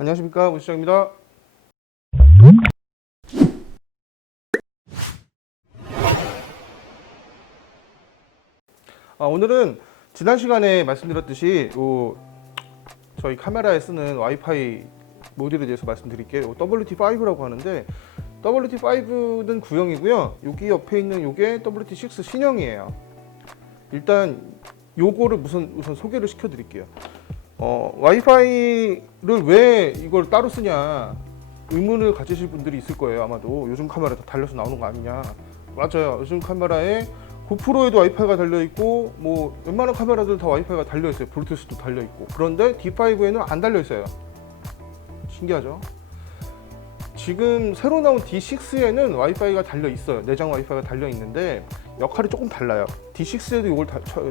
안녕하십니까, 문시장입니다. 오늘은 지난 시간에 말씀드렸듯이 저희 카메라에 쓰는 와이파이 모듈에 대해서 말씀드릴게요. WT5라고 하는데 WT5는 구형이고요. 여기 옆에 있는 이게 WT6 신형이에요. 일단 요거를 우선 소개를 시켜드릴게요. 와이파이를 왜 이걸 따로 쓰냐 의문을 가지실 분들이 있을 거예요. 아마도 요즘 카메라 다 달려서 나오는 거 아니냐. 맞아요. 요즘 카메라에 고프로에도 와이파이가 달려있고 뭐 웬만한 카메라들 다 와이파이가 달려있어요. 블루투스도 달려있고. 그런데 D5에는 안 달려있어요. 신기하죠? 지금 새로 나온 D6에는 와이파이가 달려있어요. 내장 와이파이가 달려있는데 역할이 조금 달라요. D6에도 이걸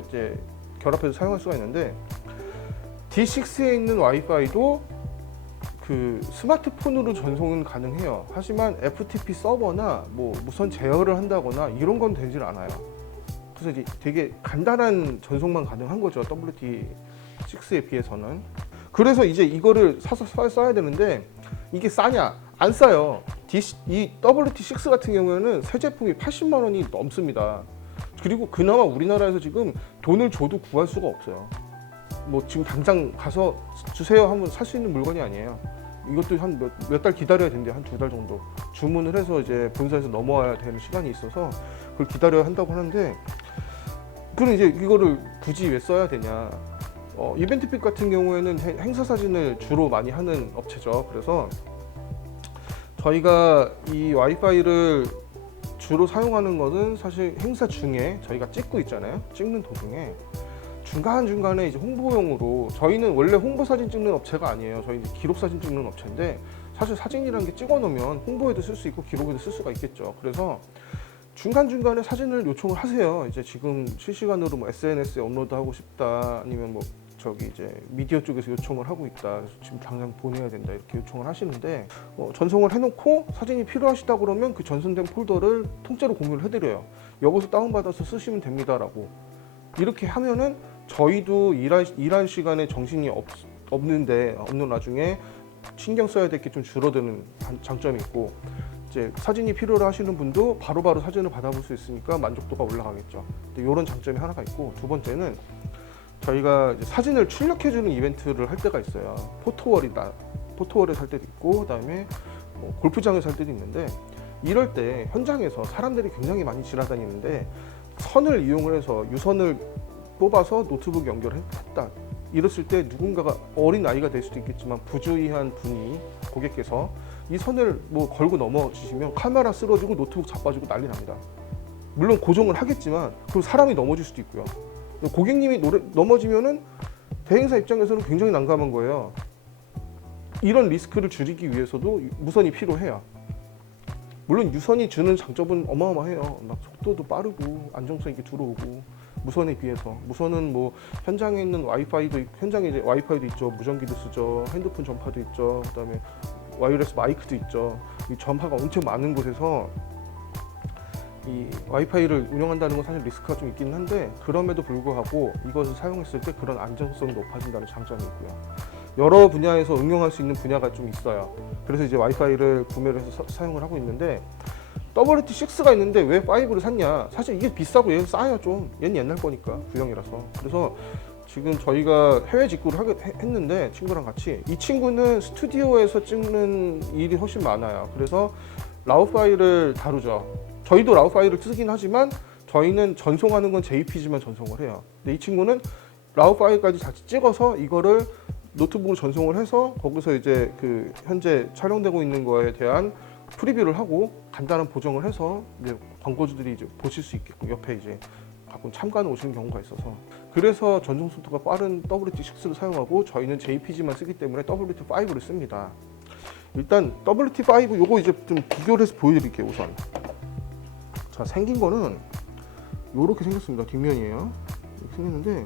이제 결합해서 사용할 수가 있는데 D6에 있는 와이파이도 그 스마트폰으로 전송은 가능해요. 하지만 FTP 서버나 뭐 무선 제어를 한다거나 이런 건 되질 않아요. 그래서 이제 되게 간단한 전송만 가능한 거죠. WT6에 비해서는. 그래서 이제 이거를 사서 써야 되는데 이게 싸냐? 안 싸요. 이 WT6 같은 경우에는 새 제품이 80만 원이 넘습니다. 그리고 그나마 우리나라에서 지금 돈을 줘도 구할 수가 없어요. 뭐 지금 당장 가서 주세요 하면 살 수 있는 물건이 아니에요. 이것도 한 몇 달 기다려야 된대요. 한 2달 정도 주문을 해서 이제 본사에서 넘어와야 되는 시간이 있어서 그걸 기다려야 한다고 하는데, 그럼 이제 이거를 굳이 왜 써야 되냐. 이벤트픽 같은 경우에는 행사 사진을 주로 많이 하는 업체죠. 그래서 저희가 이 와이파이를 주로 사용하는 것은 사실 행사 중에 저희가 찍고 있잖아요. 찍는 도중에 중간중간에 이제 홍보용으로, 저희는 원래 홍보 사진 찍는 업체가 아니에요. 저희 이제 기록 사진 찍는 업체인데 사실 사진이라는 게 찍어 놓으면 홍보에도 쓸 수 있고 기록에도 쓸 수가 있겠죠. 그래서 중간중간에 사진을 요청을 하세요. 이제 지금 실시간으로 뭐 SNS에 업로드하고 싶다, 아니면 뭐 저기 이제 미디어 쪽에서 요청을 하고 있다, 그래서 지금 당장 보내야 된다, 이렇게 요청을 하시는데 전송을 해놓고 사진이 필요하시다 그러면 그 전송된 폴더를 통째로 공유를 해드려요. 여기서 다운받아서 쓰시면 됩니다라고. 이렇게 하면은 저희도 일할 시간에 정신이 없는 와중에 신경 써야 될 게 좀 줄어드는 장점이 있고, 이제 사진이 필요로 하시는 분도 바로바로 사진을 받아볼 수 있으니까 만족도가 올라가겠죠. 이런 장점이 하나가 있고, 두 번째는 저희가 이제 사진을 출력해주는 이벤트를 할 때가 있어요. 포토월에 살 때도 있고, 그다음에 뭐 골프장에 살 때도 있는데, 이럴 때 현장에서 사람들이 굉장히 많이 지나다니는데 선을 이용을 해서 유선을 뽑아서 노트북 연결했다. 이랬을 때 누군가가, 어린 아이가 될 수도 있겠지만 부주의한 분이, 고객께서 이 선을 뭐 걸고 넘어지시면 카메라 쓰러지고 노트북 자빠지고 난리 납니다. 물론 고정을 하겠지만 그럼 사람이 넘어질 수도 있고요. 고객님이 넘어지면은 대행사 입장에서는 굉장히 난감한 거예요. 이런 리스크를 줄이기 위해서도 무선이 필요해요. 물론 유선이 주는 장점은 어마어마해요. 막 속도도 빠르고 안정성 있게 들어오고, 무선에 비해서. 무선은 뭐 현장에 있는 현장에 이제 와이파이도 있죠. 무전기도 쓰죠. 핸드폰 전파도 있죠. 그다음에 와이어레스 마이크도 있죠. 이 전파가 엄청 많은 곳에서 이 와이파이를 운영한다는 건 사실 리스크가 좀 있긴 한데, 그럼에도 불구하고 이것을 사용했을 때 그런 안정성이 높아진다는 장점이 있고요. 여러 분야에서 응용할 수 있는 분야가 좀 있어요. 그래서 이제 와이파이를 구매를 해서 사용을 하고 있는데, WT6가 있는데 왜 5를 샀냐. 사실 이게 비싸고 얘는 싸요. 좀 얘는 옛날 거니까, 구형이라서. 그래서 지금 저희가 해외 직구를 했는데 친구랑 같이, 이 친구는 스튜디오에서 찍는 일이 훨씬 많아요. 그래서 라우 파일을 다루죠. 저희도 라우 파일을 쓰긴 하지만 저희는 전송하는 건 JPG만 전송을 해요. 근데 이 친구는 라우 파일까지 같이 찍어서 이거를 노트북으로 전송을 해서 거기서 이제 그 현재 촬영되고 있는 거에 대한 프리뷰를 하고 간단한 보정을 해서 이제 광고주들이 이제 보실 수 있게끔 옆에 이제 가끔 참관을 오시는 경우가 있어서, 그래서 전송 속도가 빠른 WT6를 사용하고 저희는 JPG만 쓰기 때문에 WT5를 씁니다. 일단 WT5 요거 이제 좀 비교를 해서 보여드릴게요. 우선 자, 생긴 거는 요렇게 생겼습니다. 뒷면이에요. 이렇게 생겼는데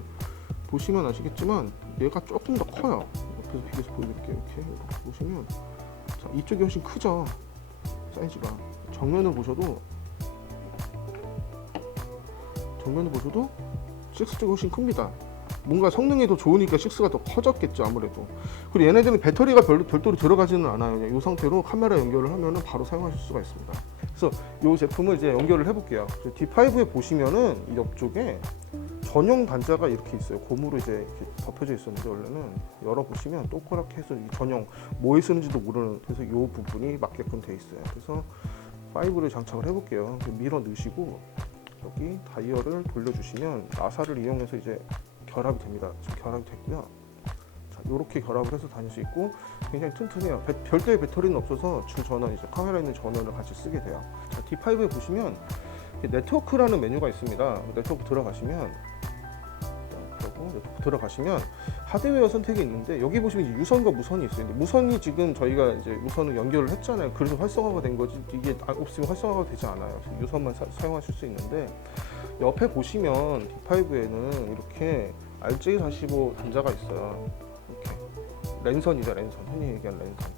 보시면 아시겠지만 얘가 조금 더 커요. 옆에서 비교해서 보여드릴게요. 이렇게 보시면, 자, 이쪽이 훨씬 크죠. 사이즈가. 정면을 보셔도 6 쪽이 훨씬 큽니다. 뭔가 성능이 더 좋으니까 6가 더 커졌겠죠 아무래도. 그리고 얘네들은 배터리가 별도로 들어가지는 않아요. 그냥 이 상태로 카메라 연결을 하면은 바로 사용하실 수가 있습니다. 그래서 이 제품을 이제 연결을 해볼게요. D5에 보시면은 이 옆쪽에 전용 단자가 이렇게 있어요. 고무로 이제 이렇게 덮여져 있었는데 원래는 열어보시면 동그랗게 해서 이 전용 뭐에 쓰는지도 모르는, 그래서 이 부분이 맞게끔 돼 있어요. 그래서 5를 장착을 해볼게요. 밀어 넣으시고 여기 다이얼을 돌려주시면 나사를 이용해서 이제 결합이 됩니다. 지금 결합이 됐고요. 자, 이렇게 결합을 해서 다닐 수 있고 굉장히 튼튼해요. 별도의 배터리는 없어서 주 전원, 이제 카메라에 있는 전원을 같이 쓰게 돼요. 자, D5에 보시면 네트워크라는 메뉴가 있습니다. 네트워크 들어가시면 하드웨어 선택이 있는데 여기 보시면 이제 유선과 무선이 있어요. 근데 무선이 지금 저희가 이제 무선을 연결을 했잖아요. 그래서 활성화가 된 거지 이게 없으면 활성화가 되지 않아요. 유선만 사용하실 수 있는데 옆에 보시면 D5에는 이렇게 RJ45 단자가 있어요. 이렇게 랜선이죠, 랜선. 흔히 얘기하는 랜선.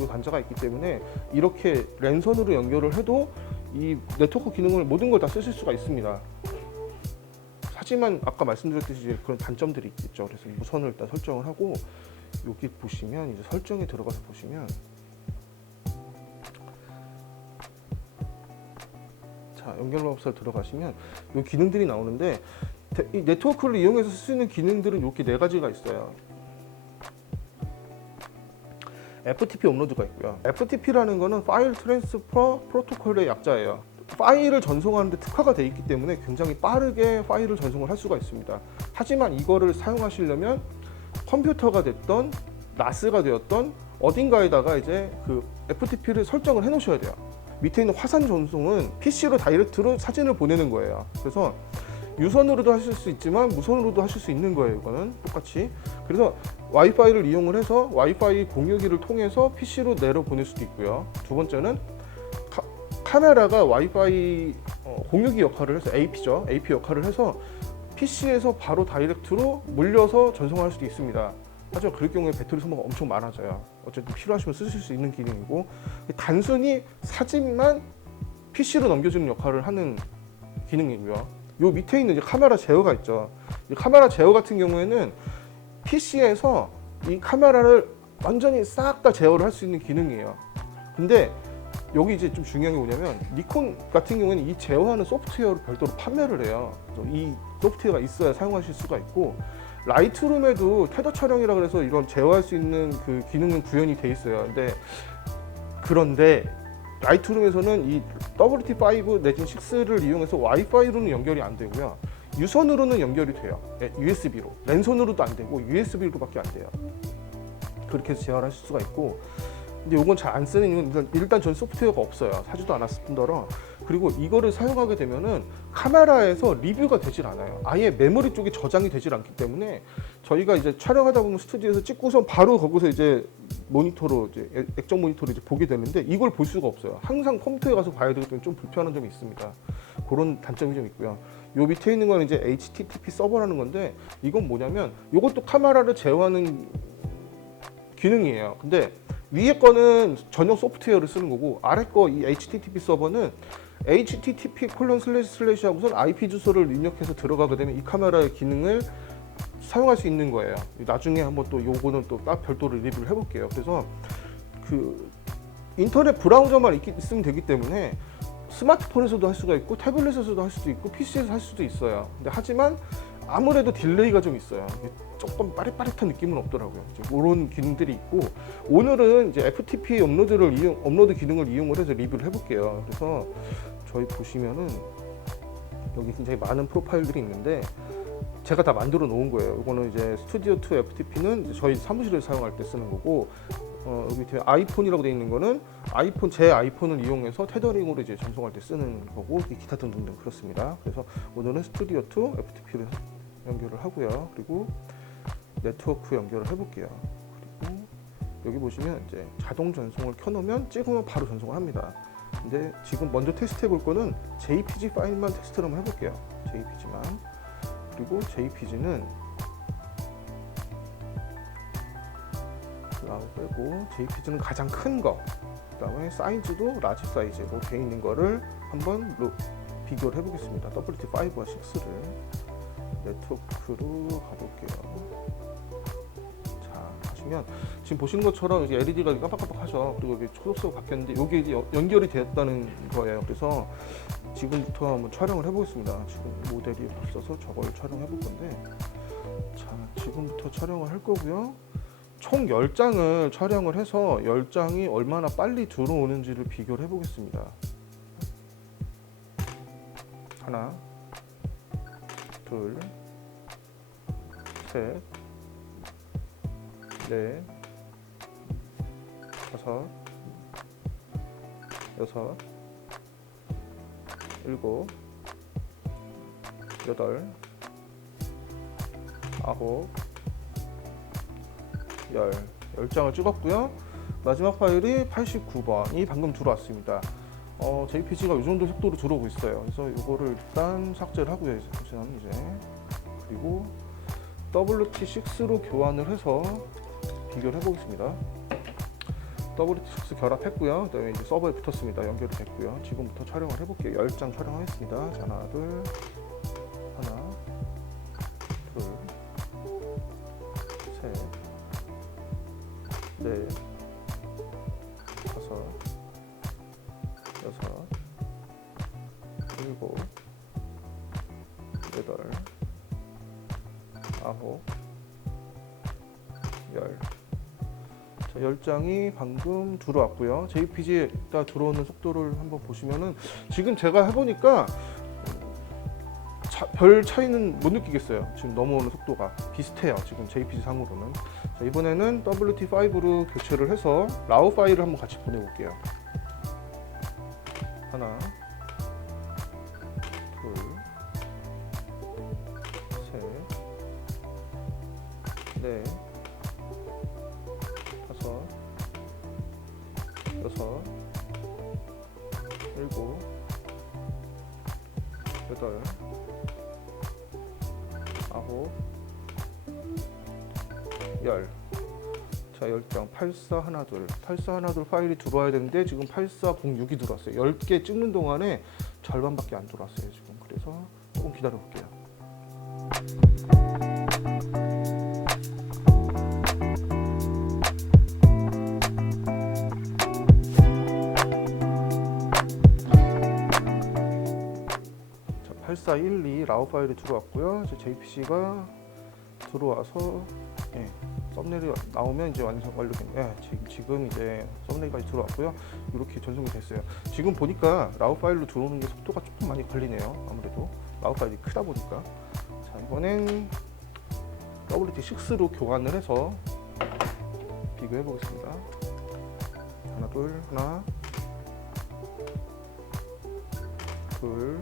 이 단자가 있기 때문에 이렇게 랜선으로 연결을 해도 이 네트워크 기능을 모든 걸 다 쓰실 수가 있습니다. 하지만 아까 말씀드렸듯이 그런 단점들이 있겠죠. 그래서 무선을 일단 설정을 하고 여기 보시면 이제 설정에 들어가서 보시면 자, 연결마법사를 들어가시면 이 기능들이 나오는데 이 네트워크를 이용해서 쓸 수 있는 기능들은 이렇게 4가지가 있어요. FTP 업로드가 있고요. FTP라는 거는 파일 트랜스퍼 프로토콜의 약자예요. 파일을 전송하는데 특화가 되어 있기 때문에 굉장히 빠르게 파일을 전송을 할 수가 있습니다. 하지만 이거를 사용하시려면 컴퓨터가 됐던 나스가 되었던 어딘가에다가 이제 그 FTP를 설정을 해 놓으셔야 돼요. 밑에 있는 화산 전송은 PC로 다이렉트로 사진을 보내는 거예요. 그래서 유선으로도 하실 수 있지만 무선으로도 하실 수 있는 거예요. 이거는 똑같이. 그래서 와이파이를 이용을 해서 와이파이 공유기를 통해서 PC로 내려 보낼 수도 있고요. 두 번째는 카메라가 와이파이 공유기 역할을 해서 AP죠. AP 역할을 해서 PC에서 바로 다이렉트로 물려서 전송할 수도 있습니다. 하지만 그럴 경우에 배터리 소모가 엄청 많아져요. 어쨌든 필요하시면 쓰실 수 있는 기능이고 단순히 사진만 PC로 넘겨주는 역할을 하는 기능이고요. 요 밑에 있는 이제 카메라 제어가 있죠. 이 카메라 제어 같은 경우에는 PC에서 이 카메라를 완전히 싹 다 제어를 할 수 있는 기능이에요. 근데 여기 이제 좀 중요한 게 뭐냐면 니콘 같은 경우에는 이 제어하는 소프트웨어를 별도로 판매를 해요. 그래서 이 소프트웨어가 있어야 사용하실 수가 있고 라이트룸에도 테더 촬영이라 그래서 이런 제어할 수 있는 그 기능은 구현이 돼 있어요. 그런데 라이트룸에서는 이 WT5 내지는 6를 이용해서 와이파이로는 연결이 안 되고요. 유선으로는 연결이 돼요. USB로. 랜선으로도 안 되고 USB로밖에 안 돼요. 그렇게 해서 제어를 하실 수가 있고 근데 이건 잘 안 쓰는 이유는 일단 전 소프트웨어가 없어요. 사지도 않았을 뿐더러 그리고 이거를 사용하게 되면은 카메라에서 리뷰가 되질 않아요. 아예 메모리 쪽에 저장이 되질 않기 때문에 저희가 이제 촬영하다 보면 스튜디오에서 찍고서 바로 거기서 이제 모니터로 이제 액정 모니터로 이제 보게 되는데 이걸 볼 수가 없어요. 항상 컴퓨터에 가서 봐야 되기 때문에 좀 불편한 점이 있습니다. 그런 단점이 좀 있고요. 요 밑에 있는 건 이제 HTTP 서버라는 건데 이건 뭐냐면 이것도 카메라를 제어하는 기능이에요. 근데 위에 거는 전용 소프트웨어를 쓰는 거고 아래 거 이 HTTP 서버는 http:// 하고선 IP 주소를 입력해서 들어가게 되면 이 카메라의 기능을 사용할 수 있는 거예요. 나중에 한번 또 요거는 또 딱 별도로 리뷰를 해볼게요. 그래서 그 인터넷 브라우저만 있으면 되기 때문에 스마트폰에서도 할 수가 있고 태블릿에서도 할 수도 있고 PC에서 할 수도 있어요. 근데 하지만 아무래도 딜레이가 좀 있어요. 조금 빠릿빠릿한 느낌은 없더라고요. 이제 그런 기능들이 있고 오늘은 이제 FTP 업로드 기능을 이용을 해서 리뷰를 해볼게요. 그래서 저희 보시면은 여기 굉장히 많은 프로파일들이 있는데 제가 다 만들어 놓은 거예요. 이거는 이제 스튜디오 2 FTP는 이제 저희 사무실에서 사용할 때 쓰는 거고 여기 밑에 아이폰이라고 되어 있는 거는 제 아이폰을 이용해서 테더링으로 이제 전송할 때 쓰는 거고 기타 등등등 그렇습니다. 그래서 오늘은 스튜디오 2 FTP를 연결을 하고요. 그리고 네트워크 연결을 해볼게요. 그리고 여기 보시면 이제 자동 전송을 켜놓으면 찍으면 바로 전송을 합니다. 근데 지금 먼저 테스트 해볼 거는 JPG 파일만 테스트를 한번 해볼게요. JPG만. 그리고 JPG는 라고 빼고 JPG는 가장 큰 거. 그다음에 사이즈도 라지 사이즈로 되어 있는 거를 한번 비교를 해보겠습니다. WT5와 6를 네트워크로 가볼게요. 자, 가시면 지금 보시는 것처럼 이제 LED가 깜빡깜빡하죠. 그리고 여기 초록색으로 바뀌었는데 이게 이제 연결이 되었다는 거예요. 그래서 지금부터 한번 촬영을 해보겠습니다. 지금 모델이 없어서 저걸 촬영해 볼 건데, 자, 지금부터 촬영을 할 거고요. 총 10장을 촬영을 해서 10장이 얼마나 빨리 들어오는지를 비교를 해보겠습니다. 하나, 둘, 셋, 넷, 다섯, 여섯, 일곱, 여덟, 아홉, 10장을 찍었고요. 마지막 파일이 89번이 방금 들어왔습니다. JPG가 이 정도 속도로 들어오고 있어요. 그래서 이거를 일단 삭제를 하고요. 이제 그리고 WT6로 교환을 해서 비교를 해보겠습니다. WT6 결합했고요. 그다음에 이제 서버에 붙었습니다. 연결이 됐고요. 지금부터 촬영을 해볼게요. 10장 촬영하겠습니다. 자, 하나, 둘, 셋, 넷, 다섯, 여섯, 일곱, 여덟, 아홉, 열. 자, 10장이 방금 들어왔고요. JPG가 들어오는 속도를 한번 보시면은 지금 제가 해보니까 별 차이는 못 느끼겠어요. 지금 넘어오는 속도가 비슷해요. 지금 JPG 상으로는. 자, 이번에는 WT5로 교체를 해서 라우 파일을 한번 같이 보내볼게요. 하나, 둘, 셋, 넷, 다섯, 여섯, 일곱, 여덟, 아홉, 열. 자, 10장 8412 8412 파일이 들어와야 되는데 지금 8406이 들어왔어요. 10개 찍는 동안에 절반밖에 안 들어왔어요. 지금. 그래서 조금 기다려 볼게요. 자, 8412 라우 파일이 들어왔고요. 이제 JPC가 들어와서 썸네일이 나오면 이제 완료겠네요. 지금 이제 썸네일까지 들어왔고요. 이렇게 전송이 됐어요. 지금 보니까 라우 파일로 들어오는 게 속도가 조금 많이 걸리네요. 아무래도 라우 파일이 크다 보니까. 자, 이번엔 WT6로 교환을 해서 비교해 보겠습니다. 하나, 둘,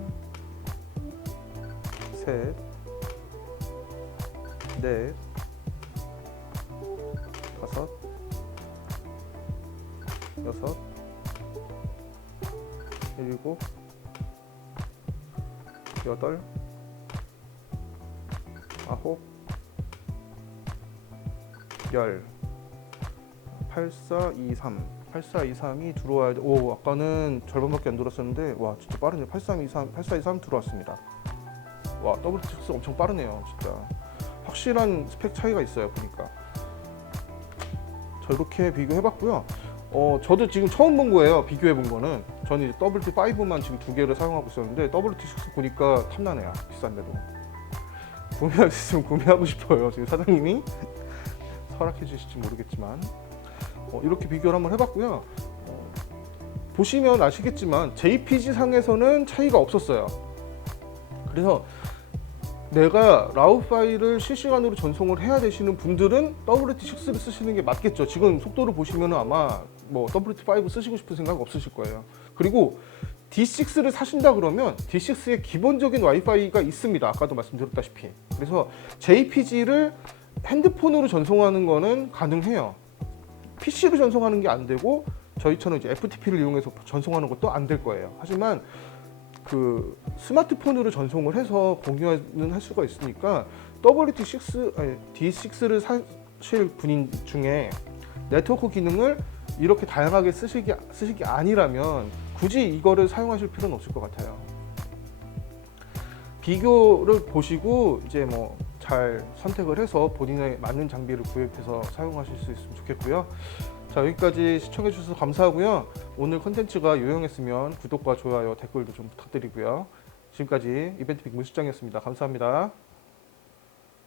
셋, 넷, 다섯, 여섯, 일곱, 여덟, 아홉, 열. 8423이 들어와야 돼. 오, 아까는 절반밖에 안 들어왔었는데 와, 진짜 빠르네요. 8423 들어왔습니다. 와, WT6 엄청 빠르네요. 진짜 확실한 스펙 차이가 있어요. 보니까. 자, 이렇게 비교해봤고요. 저도 지금 처음 본 거예요. 비교해본 거는. 저는 이제 WT5만 지금 2개를 사용하고 있었는데 WT6 보니까 탐나네요. 비싼데도. 구매할 수 있으면 구매하고 싶어요. 지금 사장님이 허락해 주실지 모르겠지만 이렇게 비교를 한번 해봤고요. 보시면 아시겠지만 JPG 상에서는 차이가 없었어요. 그래서 내가 라우 파일을 실시간으로 전송을 해야 되시는 분들은 WT6를 쓰시는 게 맞겠죠. 지금 속도를 보시면 아마 뭐 WT5 쓰시고 싶은 생각 없으실 거예요. 그리고 D6를 사신다 그러면 D6에 기본적인 와이파이가 있습니다. 아까도 말씀드렸다시피. 그래서 JPG를 핸드폰으로 전송하는 거는 가능해요. PC로 전송하는 게 안 되고 저희처럼 이제 FTP를 이용해서 전송하는 것도 안 될 거예요. 하지만 그 스마트폰으로 전송을 해서 공유는 할 수가 있으니까 D6를 사실 분인 중에 네트워크 기능을 이렇게 다양하게 쓰시기 아니라면 굳이 이거를 사용하실 필요는 없을 것 같아요. 비교를 보시고 이제 뭐 잘 선택을 해서 본인에 맞는 장비를 구입해서 사용하실 수 있으면 좋겠고요. 자, 여기까지 시청해 주셔서 감사하고요. 오늘 컨텐츠가 유용했으면 구독과 좋아요, 댓글도 좀 부탁드리고요. 지금까지 이벤트빅 문실장이었습니다. 감사합니다.